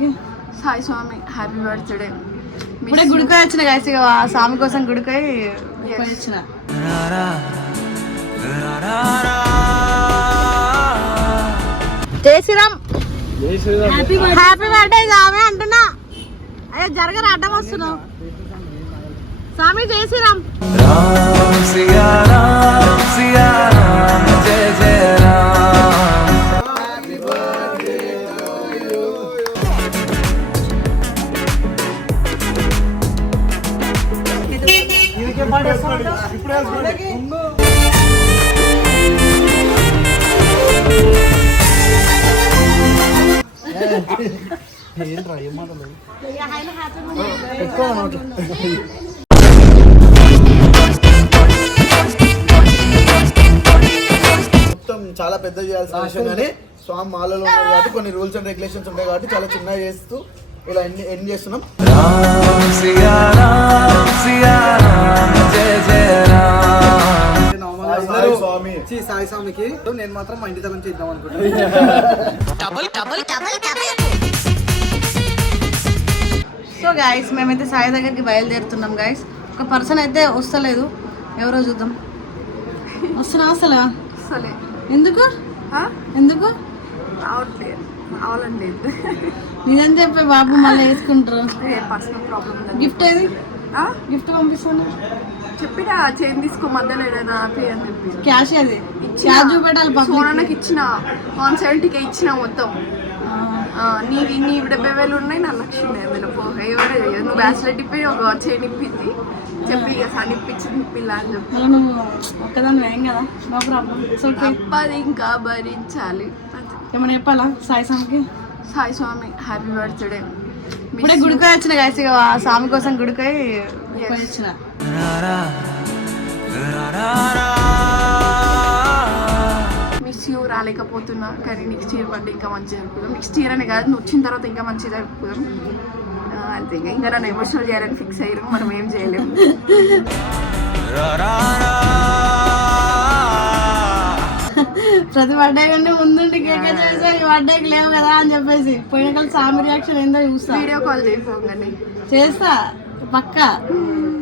రోజుకి. Sai Swami happy birthday ఇప్పుడే గుడికాయ వచ్చిన గైస్ ఇక స్వామి కోసం గుడికాయ వచ్చిన జై హ్యాపీ బర్త్డే స్వామి అంటున్నా. అయ్యో జరగరా అడ్డం వస్తున్నావు. స్వామి జయశ్రీరామ్ జయ జయ మొత్తం చాలా పెద్ద చేయాల్సిన విషయం కానీ స్వామి మాలలో ఉన్నారు కాబట్టి కొన్ని రూల్స్ అండ్ రెగ్యులేషన్స్ ఉంటాయి కాబట్టి చాలా చిన్నగా చేస్తూ ఇలా ఎన్ని ఎన్ని చేస్తున్నాం? స్వామి సాయి స్వామికి. నేను మాత్రం మా ఇంటి దగ్గర చేద్దాం అనుకుంటున్నాను సో గాయస్ మేమైతే సాయి దగ్గరికి బయలుదేరుతున్నాం గాయస్ ఒక పర్సన్ అయితే వస్తలేదు. ఎవరో చూద్దాం. వస్తున్నా వస్తలే. సరే ఎందుకు ఎందుకు? రావట్లేదు. రావాలండి నిజం చెప్పే బాబు మళ్ళీ వేసుకుంటారు. గిఫ్ట్ ఏది? గిఫ్ట్ పంపిస్తాను. చెప్పిన చైన్ తీసుకో మధ్యలో ఏదైనా ఆపి అని చెప్పి. క్యాష్ అది. క్యాష్ చూపెట్టాలి సోనాకి ఇచ్చిన. వన్ సెవెంటీకి ఇచ్చిన మొత్తం. నీవి నీ డెబ్బై వేలు ఉన్నాయి నా లక్ష ఉన్నాయి అందులో. పో ఎవరు నువ్వు బ్యాచిలెట్ ఇప్పి ఒక చైన్ ఇప్పింది. చెప్పి ఇక సన్ ఇప్పించింది పిల్ల అని చెప్పి. నువ్వు ఒక్కదాన్ని వేయం కదా? No problem. తప్పది ఇంకా భరించాలి. ఏమైనా చెప్పాలా? సాయి స్వామికి? Sai Swami happy birthday. ఇప్పుడే గుడికాయ వచ్చిన ఇక ఆ స్వామి కోసం గుడికాయ వచ్చిన మిస్ యూ రాలేకపోతున్నా కానీ నెక్స్ట్ ఇయర్ బర్త్డే ఇంకా మంచిగా జరుపుకుందాం. నెక్స్ట్ ఇయర్ అనే కాదు నువ్వు వచ్చిన తర్వాత ఇంకా మంచిగా జరుపుకుందాం. అంతే ఇంకా ఇంకా నన్ను ఎమోషనల్ చేయాలని ఫిక్స్ అయ్యారు మనం ఏం చేయలేము ప్రతి బర్త్డే కంటే ముందుండి కేక్ చేసా ఈ బర్త్డేకి లేవు కదా అని చెప్పేసి. పోయిన స్వామి రియాక్షన్ ఏందో చూస్తా. వీడియో కాల్ చేయకపోగానే చేస్తా పక్క.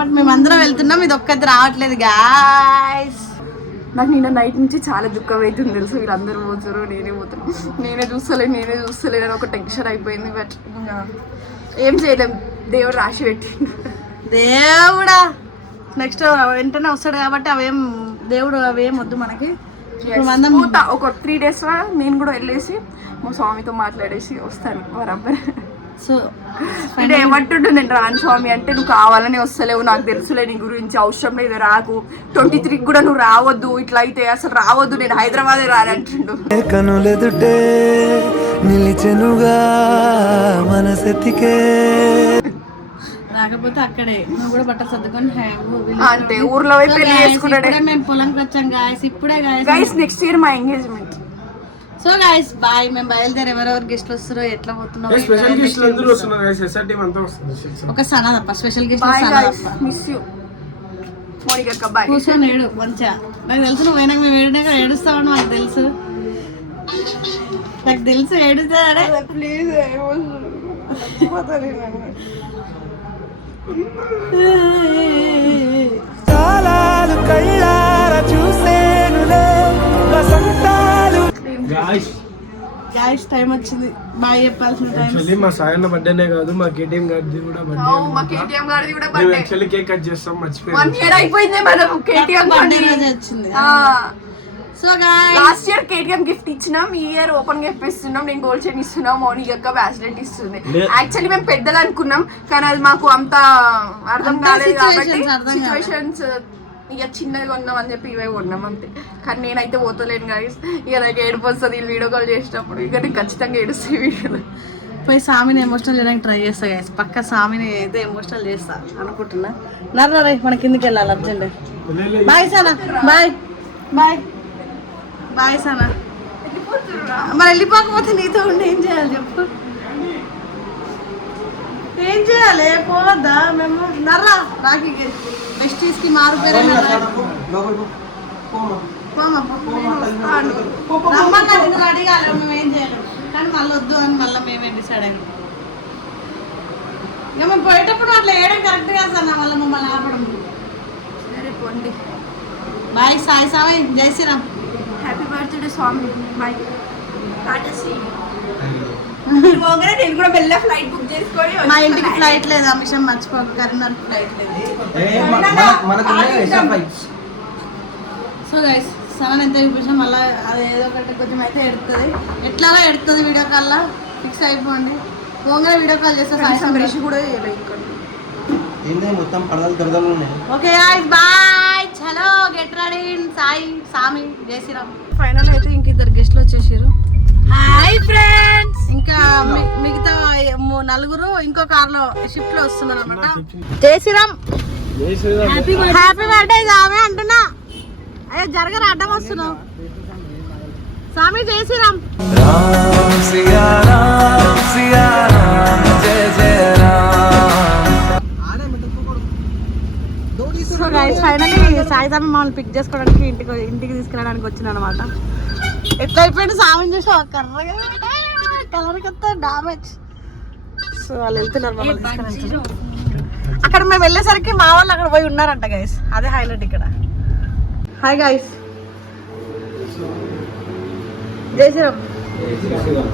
బట్ మేమందరం వెళ్తున్నాం ఇది ఒక్కటి రావట్లేదు గాయస్ నాకు నిన్న నైట్ నుంచి చాలా దుఃఖం అవుతుంది తెలుసు వీళ్ళందరూ పోతారు నేనే పోతాను. నేనే చూస్తలేను నేనే చూస్తలేను అని ఒక టెన్షన్ అయిపోయింది బట్ ఏం చేయలేం. దేవుడు రాసి పెట్టిండు. దేవుడా! నెక్స్ట్ వెంటనే వస్తాడు కాబట్టి అవేం దేవుడు అవేం వద్దు మనకి. ఒక త్రీ డేస్ నేను కూడా వెళ్ళేసి మా స్వామితో మాట్లాడేసి వస్తాను బరాబర్ సో అంటే ఏమంటుండు నేను రాను స్వామి అంటే నువ్వు కావాలని వస్తలేవు నాకు తెలుసులే నీ గురించి అవసరం లేదు రాకు. ట్వంటీ త్రీకి కూడా నువ్వు రావద్దు ఇట్లా అయితే అసలు రావద్దు నేను హైదరాబాద్ రానంటుండు కనులెదుటే నిలిచెనుగా మనసెతికే. రాకపోతే అక్కడే నువ్వు కూడా బట్టలు సర్దుకొని అంతే ఊర్లో పోయి పెళ్ళి చేసుకున్నాడే. మేము పొలంకి వచ్చాం గాయస్ ఇప్పుడే గాయస్ గైస్ నెక్స్ట్ ఇయర్ మా ఎంగేజ్మెంట్ సో గాయస్ బాయ్ మేము బయలుదేరి ఎవరెవరు గెస్ట్లు వస్తారో ఎట్లా పోతున్నాం స్పెషల్ గెస్ట్లు అందరూ వస్తున్నారు guys. SR team అంతా వస్తుంది. ఒక సనాదప్ప స్పెషల్ గెస్ట్ బాయ్ సనాదప్ప మిస్ యూ మోనిక బాయ్ కూర్చొని ఏడు మంచిగా నాకు తెలుసు నువ్వు పోయినాక మేము ఏడినాక ఏడుస్తావని నాకు తెలుసు. నాకు తెలుసు ఏడుస్తాడే ప్లీజ్ కాలాలు కళ్ళార గాయస్ గాయస్ టైం వచ్చింది. బాయ్ చెప్పాల్సిన టైం యాక్చువల్లీ మా సాయన్న బర్త్డేనే కాదు మా కేటీఎం గారిది కూడా బర్త్డే మా కేటీఎం గారిది కూడా బర్త్డే యాక్చువల్లీ కేక్ కట్ చేస్తాం వన్ మర్చిపోయాం ఇయర్ అయిపోయింది మనం కేటీఎం బర్త్డే రోజు వచ్చింది. So guys last year KTM gift ఇచ్చినాం ఈ ఇయర్ ఓపెన్గా ఇప్పిస్తున్నాం నేను గోల్డ్ చైన్ ఇస్తున్నాం మౌనిక అక్క బ్యాస్లెట్ ఇస్తుంది. యాక్చువల్లీ మేము పెద్దది అనుకున్నాం కానీ అది మాకు అంత అర్థం కాలేదు కాబట్టి. సిచ్యువేషన్స్ ఇక చిన్నది కొన్నాం అని చెప్పి ఇవే కొన్నాం అంతే. కానీ నేనైతే పోతలేను గాయస్ ఇక నాకు ఏడుపు వస్తుంది వీడియో కాల్ చేసినప్పుడు ఇక నేను ఖచ్చితంగా ఏడుస్తాయి వీడియోలో పోయి సామిని ఎమోషనల్ చేయడానికి ట్రై చేస్తా గాయస్ పక్క సామిని అయితే ఎమోషనల్ చేస్తా అనుకుంటున్నా. నర్ర రే మన కిందకి వెళ్ళాలి urgent. Bye Sana bye. Bye. Bye Sana. మరి వెళ్ళిపోకపోతే నీతో ఉండి ఏం చేయాలి చెప్పు. ఏం చేయాలి పోవద్దా మేము నర్రా రాకి వెస్టీస్కి మారు పేరే అడిగాలి మేము ఏం చేయలేము కానీ మళ్ళీ వద్దు అని మళ్ళీ మేమే డిసైడ్ అయ్యాం ఇక మేము పోయేటప్పుడు అట్లా వేయడం కరెక్ట్ కాదు సార్ నా వల్ల మమ్మల్ని ఆపడం సరే పోండి bye Sai Sai Jai Shriram happy birthday Swami bye Tata పోగానే నేను కూడా వెళ్ళా ఫ్లైట్ బుక్ చేసుకొని మా ఇంటికి ఫ్లైట్ లేదు ఆ విషయం మర్చిపోక కరీంనగర్ ఫ్లైట్ లేదు. సో గైస్ సరన్ ఎంత చూపించాం మళ్ళీ అది ఏదో ఒకటి కొంచెం అయితే ఎడుతుంది. ఎట్లాగో ఎడుతుంది వీడియో కాల్లో ఫిక్స్ అయిపోండి. పోగానే వీడియో కాల్ చేస్తే సాయి బ్రష్ కూడా మొత్తం పడదలు దొరదలు ఉన్నాయి. ఓకే బాయ్ చలో గెట్ రెడీ సాయి సామి జై శ్రీరామ్ ఫైనల్ అయితే ఇంక ఇద్దరు గెస్ట్లు వచ్చేసారు హాయ్ ఫ్రెండ్స్ ఇంకా మి- మిగతా నలుగురు ఇంకో కార్లో షిఫ్ట్లో వస్తున్నారు అనమాట జై శ్రీరామ్. హ్యాపీ బర్త్డే సామి అంటున్నా. అయ్యో జరగరు అడ్డం వస్తున్నావు సామి జై శ్రీరామ్. సో గైస్ ఫైనలీ సాయిదామి మమ్మల్ని పిక్ చేసుకోవడానికి ఇంటికి ఇంటికి తీసుకెళ్ళడానికి వచ్చిన అనమాట ఎట్లా అయిపోయింది సామాన్ చూసి కర్రగా? కలర్ కొత్త డామేజ్ సో వాళ్ళు వెళ్తున్నారు మమ్మల్ని అక్కడ మేము వెళ్ళేసరికి మా వాళ్ళు అక్కడ పోయి ఉన్నారంట గైస్ అదే హైలైట్ ఇక్కడ. హాయ్ గైస్ జై శ్రీరామ్.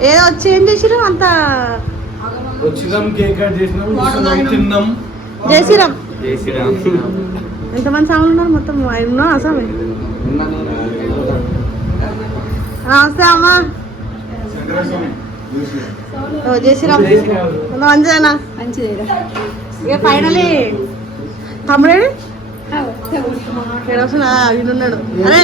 ఏదో వచ్చి ఏం చేసిరు అంత వచ్చినాం కేక్ కట్ చేసినాం కూర్చున్నాం, తిన్నాం. జై శ్రీరామ్. ఎంతమంది సాములు ఉన్నారు? మొత్తం ఉన్నా అసామి నమస్తే అమ్మా. ఓ జై శ్రీరామ్ ఎంత మంచిదేనా ఇక ఫైనలీ తమ్ముడేడి ఈయనున్నాడు అరే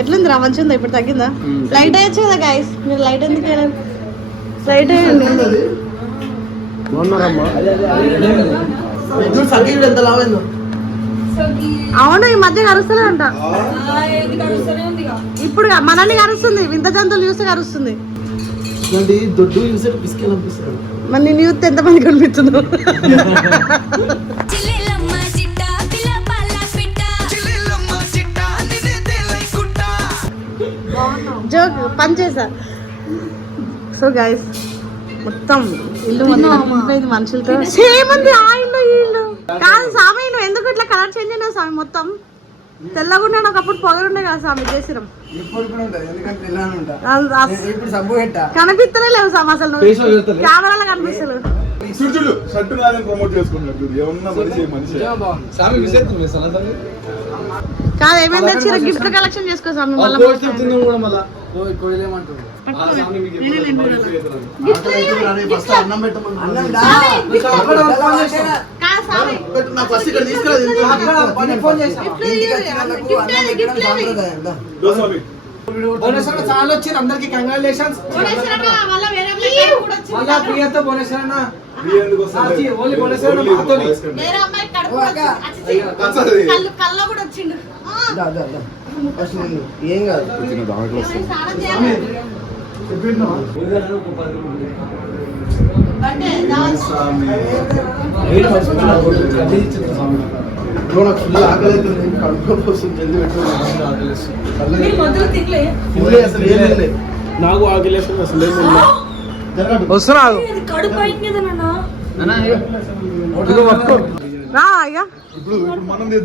ఎట్లుందిరా? మంచిగా ఉందా ఇప్పుడు తగ్గిందా? లైట్ అయ్యచ్చు కదా గాయస్ మీరు లైట్ ఎందుకు వేయలేదు? లైట్ వేయండి బాగున్నారమ్మా. ఎంత లావైందో అవును ఈ మధ్య కరుస్తూనే అంట ఇప్పుడు మనల్ని కరుస్తుంది వింత జంతువులు చూస్తే కరుస్తుంది. దొడ్డు చూసే మరి నేను చూస్తే ఎంతమంది పిట్ట. జోక్ పని చేసా. సో గైస్ మొత్తం ఇల్లు మొత్తం మనుషులతో. సేమ్ ఉంది కాదు స్వామి నువ్వు ఎందుకు ఇట్లా కలర్ చేంజ్ అయినావు స్వామి మొత్తం? తెల్లగుండే ఒకప్పుడు పొగలుండే కదా స్వామి చేసిరం ఇప్పుడు కూడా ఉంటుంది ఎందుకంటే ఇలానే ఉంటా. అస- అస- ఇప్పుడు సబ్బు పెట్టా? కనిపిస్తలే లేవు స్వామి అసలు నువ్వు. కెమెరాలో కనిపిస్తలేవు చూడు షర్టు కాదని ప్రమోట్ చేసుకుంటున్నారు చూడు. ఏమన్నా మనిషి మనిషి. స్వామి విసేస్తుంది సలహా కాదు ఏమేమి తెచ్చిరా గిఫ్ట్ కలెక్షన్ చేసుకో స్వామి మళ్ళీ కూడా మళ్ళా. కోయలేమంటుంది ఫస్ట్ ఇక్కడ భువనేశ్వర్ చాలా వచ్చింది అందరికి. కంగ్రాచులేషన్స్ మళ్ళీ వేరే అమ్మాయి కూడా వచ్చింది. మళ్ళా ప్రియతో భువనేశ్వర్ అన్న ఓన్లీ ఏం కాదు. నాకు ఫుల్ ఆకలి అవుతుంది కడుపు నొప్పి వస్తుంది జల్దీ పెట్టు మీరు మొదలు తినలే? ఫుల్ అసలు ఏం లేదు నాకు ఆకలేస్తుంది అసలు ఏం లేదు. జరగదు వస్తున్నాడు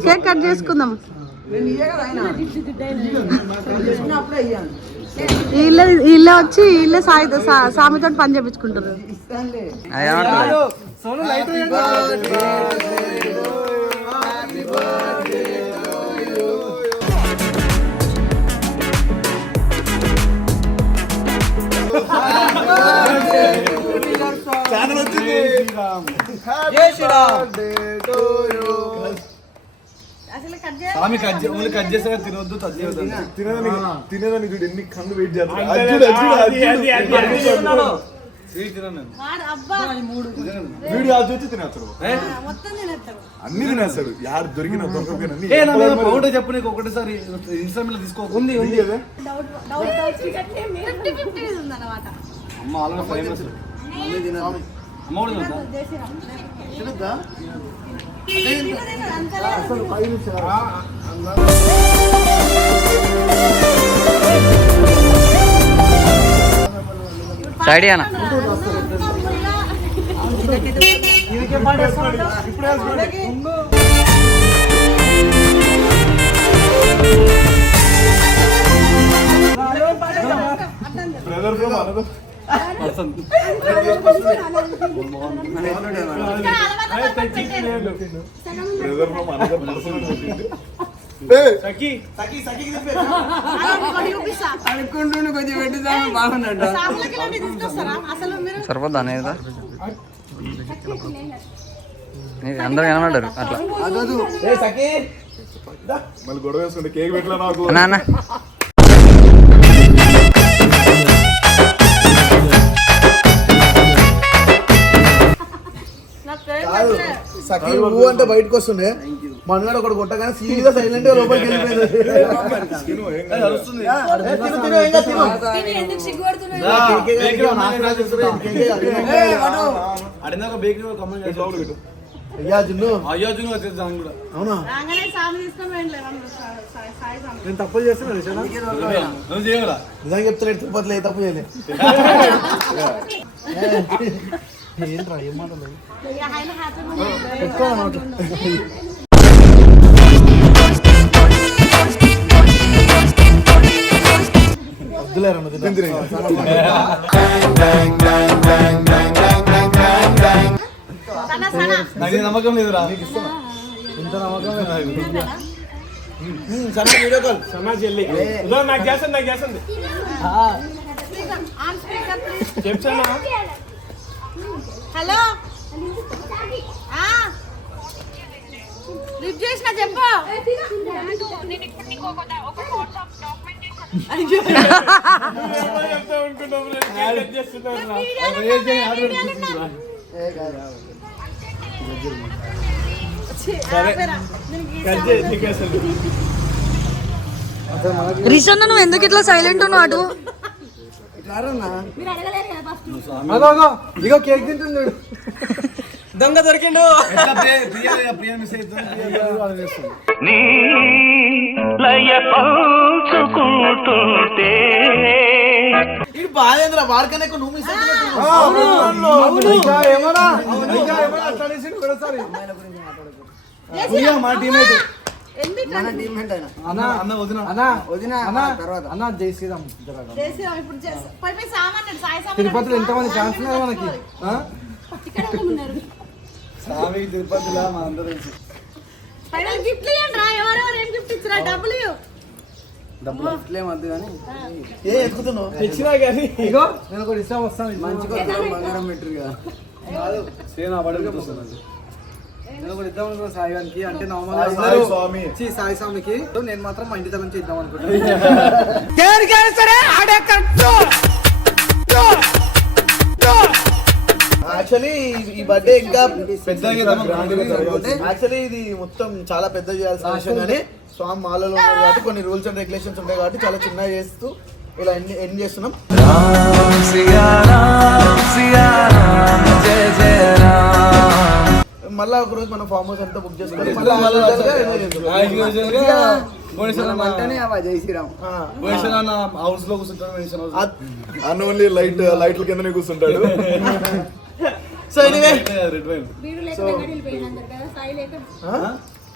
కేక్ కట్ చేసుకుందాం. అప్పుడే ఇయ్యాను వీళ్ళ వీళ్ళే వచ్చి వీళ్ళే సాయి సామెతో పని చేపించుకుంటారు ఛానల్ వచ్చింది జై శ్రీరామ్ అసలు కట్ స్వామి కట్ ఓన్లీ కట్ చేస్తే తినొద్దు తినదని తినదని చూడు ఎన్ని కన్ను వెయిట్ చేస్తాడు వీడియో అది వచ్చి తినేస్తాడు. అన్ని తినేస్తాడు. యారు దొరికిన పౌడర్ చెప్పు నీకు ఒకటేసారి. ఇన్స్టాగ్రామ్ తీసుకో ఉంది ఉంది. అమ్మ ఆల్రెడీ ఫేమస్ తినొద్దా? తినొద్దా? సైడ్ బ్రదర్ అనుకుంటుండే కొంచెం పెట్టిద్దాం సరిపోద్దా అనేది అందరూ కనబడ్డారు అట్లా మళ్ళీ గొడవ వేసుకుంటే కేక్ పెట్టలే నాకు. సఖీ ఊ అంటే బయటకు వస్తుండే మనగాడు ఒకటి కొట్టగానే సీరియస్ సైలెంట్గా లోపలికి వెళ్ళిపోయింది కూడా. అవునా? నేను తప్పులు చేస్తున్నా నిజంగా చెప్తున్నాడు తిరుపతిలో ఏ తప్పు చేయలే. ఏంట్రా ఏం మాటలు వద్దులేరా. నాకు ఈ నమ్మకం లేదురా. ఇంత నమ్మకం సరే వీడియో కాల్. సమాజ్ వెళ్ళి. నాకు చేస్తుంది నాకు చేస్తుంది. చెప్తాను హలో. లిఫ్ట్ చేసిన చెప్పు. చెప్తా నువ్వు ఎందుకు ఇట్లా సైలెంట్ ఉన్నావు అటు? ఇగో కేక్ తింటుండు దొంగ దొరికిండు. ప్రియ మిస్ అవుతుంది ఇది బాధేంద్ర ఎక్కువ నువ్వు మిస్ అవుతున్నావు. మా టీమేట్ తిరుపతిలో ఎంతమంది ఛాన్స్ ఉన్నారు మనకి? స్వామి తిరుపతిలో ఎవరెవరు ఏం గిఫ్ట్ డబ్బులు తెచ్చినా కానీ. ఇగో నేను వస్తాను మంచి బంగారం పెట్టరు కదా ఇద్దాం అంటే సాయి నార్మల్ స్వామి. చి సాయి స్వామికి. నేను మాత్రం మా ఇంటి తరం చేద్దాం అనుకుంటున్నాను. యాక్చువల్లీ ఈ బర్త్డే ఇంకా పెద్దగా యాక్చువల్లీ ఇది మొత్తం చాలా పెద్ద చేయాల్సిన విషయం కానీ స్వామి మాలలో ఉన్నారు కాబట్టి కొన్ని రూల్స్ అండ్ రెగ్యులేషన్స్ ఉంటాయి కాబట్టి చాలా చిన్నగా చేస్తూ ఇలా ఎన్ని ఎన్ని చేస్తున్నాం. ఒక రోజు మనం ఫామ్ హౌస్ అంతా బుక్ చేసుకొని మళ్ళీ ఆలోచనగా enjoy చేద్దాం. అంటేనే అవ జై శ్రీరామ్. ఆ, హౌస్లో కూర్చుంటారు అద్- అన్న ఓన్లీ లైట్ లైట్ల కిందనే కూర్చుంటాడు. సో ఎనీవే రెడ్ వైన్ వీడు లేక బెంగటీలు పోయిన అందరు కదా సాయి లేక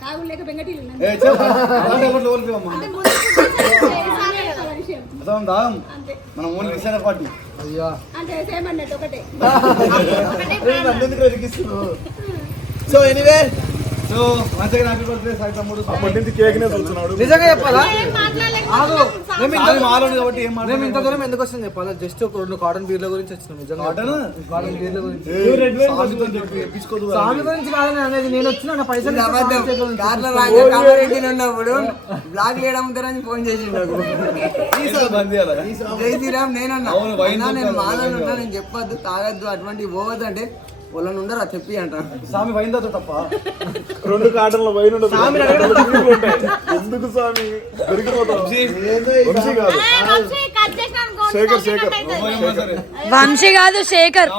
కాగులు లేక బెంగటీలు ఉన్నారు. ఏ చెప్పు. అలాంటి ఒకటి లోపలికి అమ్మా? అంటే ముందు సాయి కదా విషయం. అర్థం దాం అంతే. మనం ఓన్ కిసాన పార్టీ. అయ్యా. అంటే సేమ్ అన్నట్టు ఒకటే. సో ఎనీవే సో మంచిగా హ్యాపీ బర్త్డే సాయి తమ్ముడు అప్పటి నుంచి కేక్ నే చూస్తున్నాడు. నిజంగా చెప్పాలా? ఏం ఆగు. మేము ఇంత మాలోడు కాబట్టి ఏం మేము ఇంత దూరం ఎందుకు వస్తుంది చెప్పాలా? జస్ట్ ఒక రెండు కాటన్ బీర్ల గురించి వచ్చినాం నిజంగా. కాటన్? కాటన్ బీర్ల గురించి. రెడ్ వైన్ పట్టుకొని చెప్పి ఎప్పించుకోదు స్వామి గురించి కాదని అనేది నేను వచ్చిన నా పైసలు కార్లో. కామారెడ్డిలో ఉన్నప్పుడు బ్లాగ్ చేయడం అని ఫోన్ చేసిండు నాకు. జై శ్రీరామ్ నేనన్నా. అవును, వైన్ అన్నా, నేను ఉంటా నేను చెప్పొద్దు తాగొద్దు అటువంటి పోవద్దు అంటే వాళ్ళని ఉండరా చెప్పి అంట. స్వామి వైన్ తాత తప్ప. రెండు కాటన్ల వైన్ ఉండదు. ఎందుకు స్వామి దొరికిపోతాం వంశీ. కాదు. అనుకో, శేఖర్, శేఖర్. వంశీ కాదు శేఖర్.